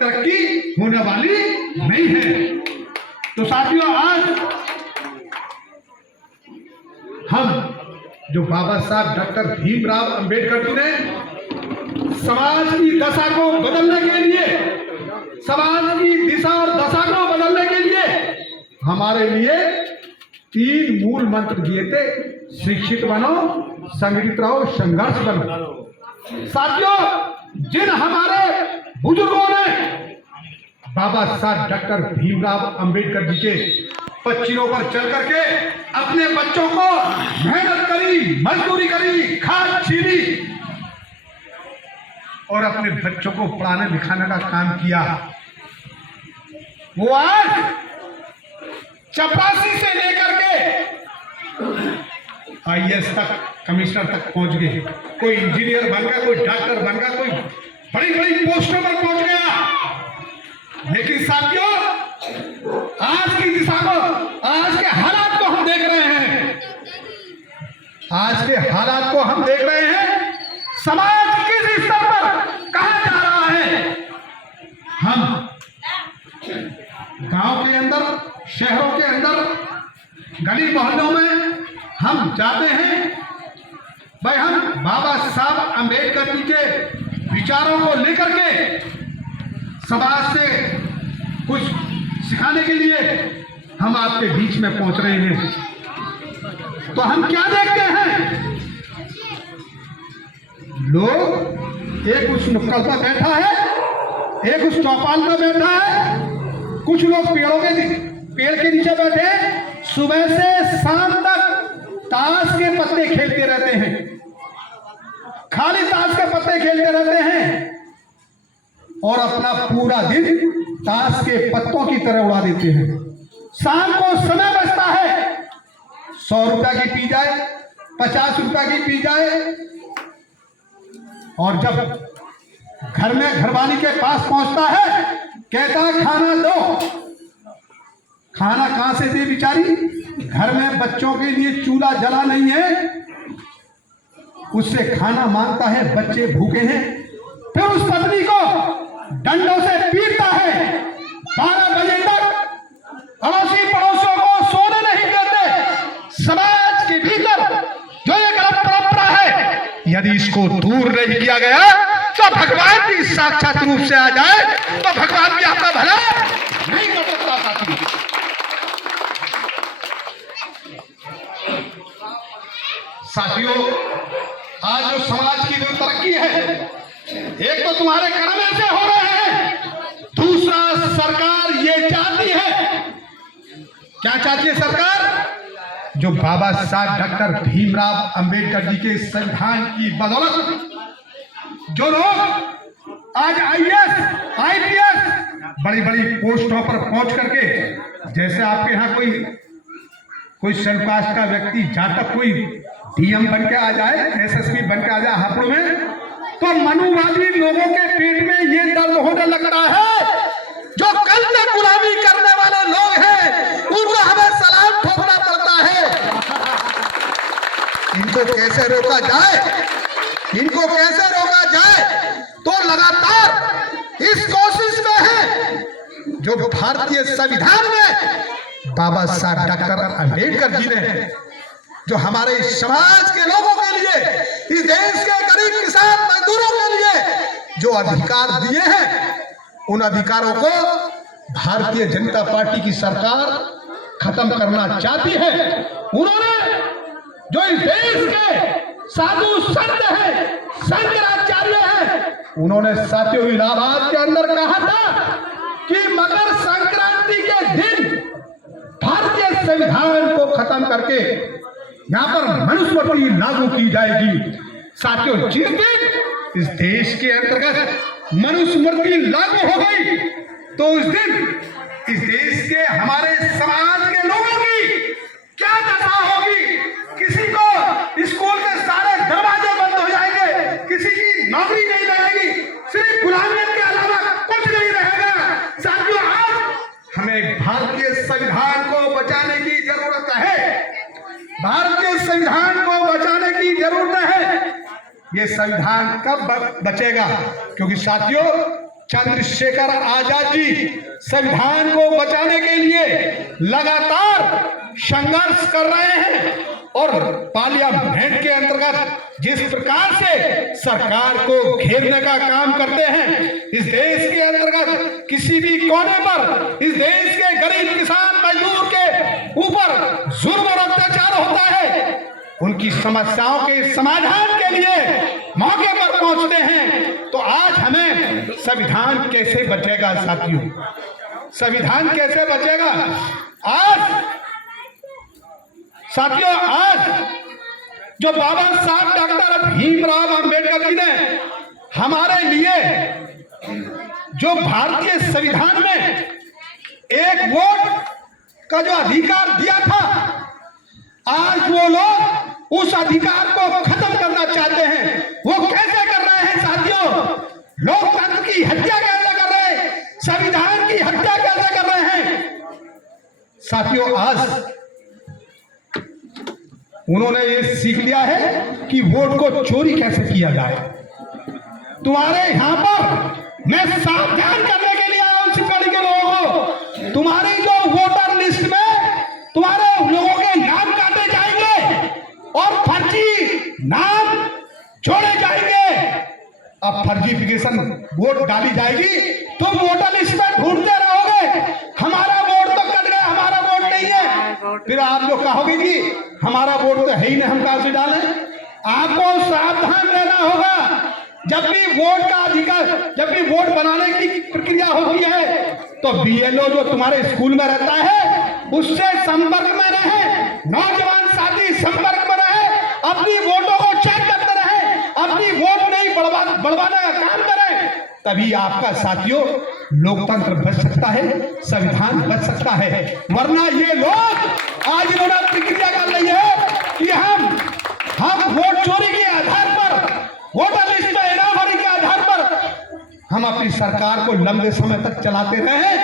तरक्की होने वाली नहीं है। तो साथियों, आज हम जो बाबा साहब डॉक्टर भीमराव अंबेडकर जी ने समाज की दशा को बदलने के लिए, समाज की दिशा और दशा को बदलने के लिए हमारे लिए 3 मूल मंत्र दिए थे। शिक्षित बनो, संगठित रहो, संघर्ष बनो। साथियों, जिन हमारे बुजुर्गों ने बाबा साहब डॉक्टर भीमराव अंबेडकर जी के पच्चीनों पर चल करके अपने बच्चों को मेहनत करी, मजदूरी करी, खाद छीनी और अपने बच्चों को पढ़ाने लिखाने का काम किया, वो आज चपरासी से लेकर के IAS तक, कमिश्नर तक पहुंच गए। कोई इंजीनियर बन गया, कोई डॉक्टर बन गया, कोई बड़ी बड़ी पोस्टों पर पहुंच गया। लेकिन साथियों, आज की दिशा को, आज के हालात को हम देख रहे हैं, आज के हालात को हम देख रहे हैं। समाज किस स्तर पर कहां जा रहा है। हम गांव के अंदर, शहरों के अंदर, गली मोहल्लों में हम जाते हैं, भाई हम बाबा साहब अंबेडकर जी के विचारों को लेकर के समाज से कुछ सिखाने के लिए हम आपके बीच में पहुंच रहे हैं। तो हम क्या देखते हैं, लोग एक उस नुक्कड़ पर बैठा है, एक उस चौपाल पर बैठा है, कुछ लोग पेड़ के नीचे बैठे हैं, सुबह से शाम तक ताश के पत्ते खेलते रहते हैं, खाली ताश के पत्ते खेलते रहते हैं और अपना पूरा दिन ताश के पत्तों की तरह उड़ा देते हैं। शाम को समय बचता है, 100 रुपया की पी जाए, 50 रुपया की पी जाए, और जब घर में घरवाली के पास पहुंचता है, कहता है खाना दो। खाना कहां से दे बेचारी, घर में बच्चों के लिए चूल्हा जला नहीं है, उससे खाना मांगता है, बच्चे भूखे हैं। फिर उस पत्नी को डंडों से पीटता है, 12 बजे तक अड़ोसी पड़ोसियों को सोने नहीं देते। समाज के भीतर जो एक गलत परंपरा है, यदि इसको दूर नहीं किया गया तो भगवान भी साक्षात रूप से आ जाए तो भगवान भी आपका भला नहीं कर सकता। साथियों, आज जो समाज की जो तरक्की है, एक तो तुम्हारे कर्म ऐसे हो रहे हैं, दूसरा सरकार ये चाहती है, क्या चाहती है सरकार, जो बाबा साहब डॉक्टर भीमराव अंबेडकर जी के संविधान की बदौलत जो लोग आज IAS, IPS बड़ी बड़ी पोस्टों पर पहुंच करके, जैसे आपके यहाँ कोई सर्वकास्ट का व्यक्ति जहां तक कोई DM बन के आ जाए, SSP बन के आ जाए हापुड़ में, तो मनुवादी लोगों के पेट में ये दर्द होने लग रहा है। जो कल तक गुलामी करने वाले लोग हैं, उनको हमें सलाम ठोकना पड़ता है। इनको कैसे रोका जाए, इनको कैसे रोका जाए, तो लगातार इस कोशिश में है जो भारतीय संविधान में बाबा साहब डॉक्टर अंबेडकर जी ने जो हमारे समाज के लोगों के लिए, इस देश के गरीब किसान मजदूरों के लिए जो अधिकार दिए हैं, उन अधिकारों को भारतीय जनता पार्टी की सरकार खत्म करना चाहती है। उन्होंने जो इस देश के साधु संत हैं, शंकराचार्य हैं, उन्होंने साथियों इलाहाबाद के अंदर कहा था कि मकर संक्रांति के दिन भारतीय संविधान को खत्म करके यहाँ पर मनुस्मृति लागू की जाएगी। साथियों, जिस दिन इस देश के अंतर्गत मनुस्मृति लागू हो गई, तो उस दिन इस देश के हमारे समाज के लोगों की क्या दशा होगी। किसी को स्कूल के सारे दरवाजे बंद हो जाएंगे, किसी की नौकरी नहीं रहेगी, सिर्फ गुलामियत के अलावा कुछ नहीं रहेगा। साथियों, आज हमें भारतीय संविधान को बचाने की जरूरत है, भारतीय संविधान को बचाने की जरूरत है। ये संविधान कब बचेगा, क्योंकि साथियों चंद्रशेखर आजाद जी संविधान को बचाने के लिए लगातार संघर्ष कर रहे हैं और पार्लियामेंट के अंतर्गत जिस प्रकार से सरकार को घेरने का काम करते हैं, इस देश के अंतर्गत किसी भी कोने पर इस देश के गरीब किसान मजदूर के ऊपर जुर्म और अत्याचार होता है, उनकी समस्याओं के समाधान के लिए मौके पर पहुंचते हैं। तो आज हमें संविधान कैसे बचेगा साथियों, संविधान कैसे बचेगा? आज साथियों, आज जो बाबा साहब डॉक्टर भीमराव अंबेडकर जी ने हमारे लिए जो भारतीय संविधान में एक वोट का जो अधिकार दिया था, आज वो लोग उस अधिकार को खत्म करना चाहते हैं। वो कैसे कर रहे हैं साथियों? लोकतंत्र की हत्या कैसे कर रहे हैं, संविधान की हत्या कैसे कर रहे हैं साथियों? आज उन्होंने ये सीख लिया है कि वोट को चोरी कैसे किया जाए। तुम्हारे यहां पर मैं सावधान करने के लिए आया हूं सिपाही के लोगों को, तुम्हारी जो वोटर लिस्ट में तुम्हारे लोगों के नाम काटे जाएंगे और फर्जी नाम जोड़े जाएंगे। अब फर्जीफिकेशन वोट डाली जाएगी, तुम वोटर लिस्ट में ढूंढते रहोगे, हमारा वोट तो कट गया, हमारा वोट नहीं है। फिर आप जो कहोगे कि हमारा वोट तो है ही नहीं, हम कहां से डालें? आपको सावधान रहना होगा। जब भी वोट का अधिकार, जब भी वोट बनाने की प्रक्रिया होती है तो बीएलओ जो तुम्हारे स्कूल में रहता है उससे संपर्क में रहे, नौजवान साथी संपर्क में रहे, अपनी वोटों को चेक करते रहे, अपनी वोट नहीं बढ़वाने का काम करें, तभी आपका साथियों लोकतंत्र बच सकता है, संविधान बच सकता है। वरना ये लोग आज इन्होंने प्रक्रिया कर रही है कि हम वोट चोरी के आधार पर, वोटर लिस्ट में इनामदारी के आधार पर हम अपनी सरकार को लंबे समय तक चलाते रहे